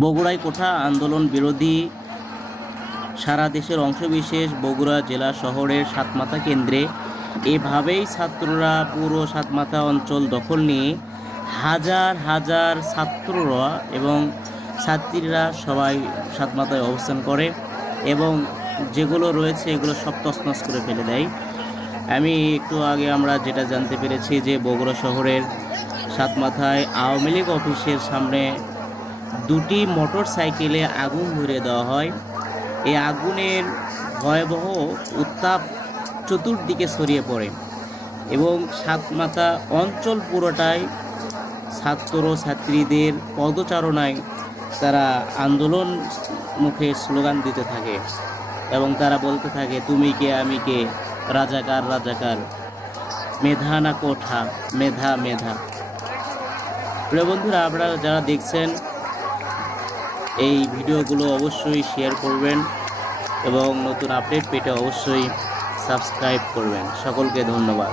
বগুড়ায় কোঠা আন্দোলন বিরোধী সারা দেশের অংশবিশেষ বগুড়া জেলা শহরের সাতমাথা কেন্দ্রে এভাবেই ছাত্ররা পুরো সাতমাথা অঞ্চল দখল নিয়ে হাজার হাজার ছাত্ররা এবং ছাত্রীরা সবাই সাতমাথায় অবস্থান করে এবং যেগুলো রয়েছে এগুলো সব তছনছ করে ফেলে দেয়। আমি একটু আগে আমরা যেটা জানতে পেরেছি যে বগুড়া শহরের সাতমাথায় আওয়ামী লীগ অফিসের সামনে দুটি মোটর সাইকেলে আগুন ধরিয়ে দেওয়া হয়। এই আগুনের ভয়াবহ উত্তাপ চতুর্দিকে ছড়িয়ে পড়ে এবং সাতমাথা অঞ্চল পুরোটাই ছাত্র ছাত্রীদের পদচারণায় তারা আন্দোলন মুখে স্লোগান দিতে থাকে এবং তারা বলতে থাকে, তুমি কে আমি কে, রাজাকার রাজাকার, মেধা না কোঠা, মেধা মেধা। প্রিয় বন্ধুরা, আপনারা যারা দেখছেন এই ভিডিওগুলো অবশ্যই শেয়ার করবেন এবং নতুন আপডেট পেতে অবশ্যই সাবস্ক্রাইব করবেন। সকলকে ধন্যবাদ।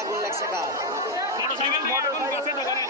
আগুন লাগছে কার মোটরসাইকেল আগুন কাছে দোকানে।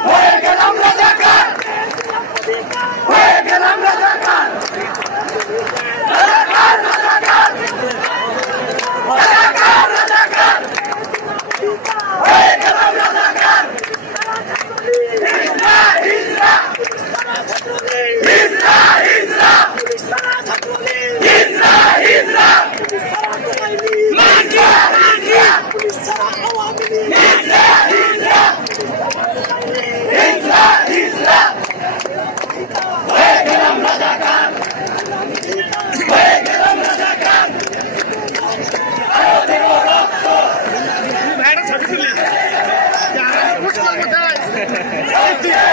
Hey! Justice!